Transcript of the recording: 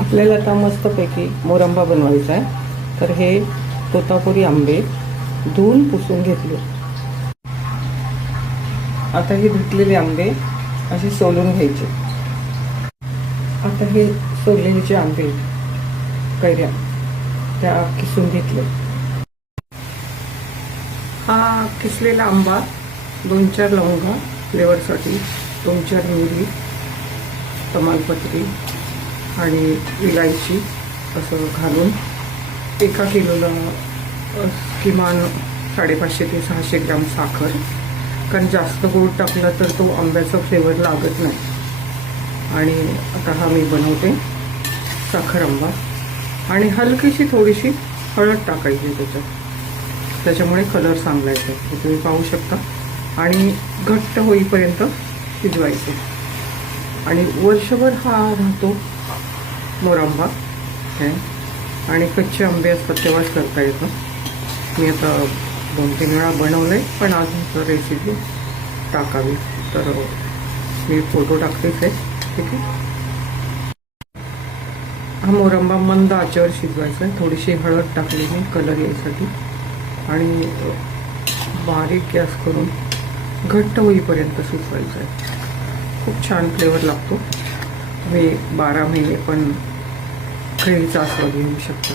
आपल्याला आता मस्तपैकी मोरंबा बनवायचा आहे. तर हे तोतापुरी आंबे धुवून पुसून घेतले. आता हे धुतलेले आंबे असे सोलून घ्यायचे. आता हे सोललेले जे आंबे कैऱ्या त्या किसून घेतले. हा किसलेला आंबा 2-4 लवंगा फ्लेवरसाठी, 2-4 मिरी, तमालपत्री आणि इलायची असं घालून 1 किलोला किमान 550 ते 600 ग्राम साखर, कारण जास्त गोड टाकला तर तो आंब्याचा फ्लेवर लागत नाही. आणि आता हा मी बनवते साखर आंबा. आणि हलकीशी थोडीशी हळद टाकायची त्याच्यामुळे कलर चांगला येतो. हे तुम्ही पाहू शकता. आणि घट्ट होईपर्यंत शिजवायचं. आणि वर्षभर हा राहतो मोरंबा. आणि कच्चे आंबे असतात तेव्हाच करता येतं. मी आता 2-3 वेळा बनवलं आहे, पण आज रेसिपी टाकावी तर मी फोटो टाकतेच आहे. ठीक आहे. हा मोरंबा मंद आचेवर शिजवायचा आहे. थोडीशी हळद टाकली मी कलर यायसाठी. आणि बारीक गॅस करून घट्ट होईपर्यंत शिजवायचं आहे. खूप छान फ्लेवर लागतो. तुम्ही 12 महिने पण कैरीचा आस्वाद घेऊ शकता.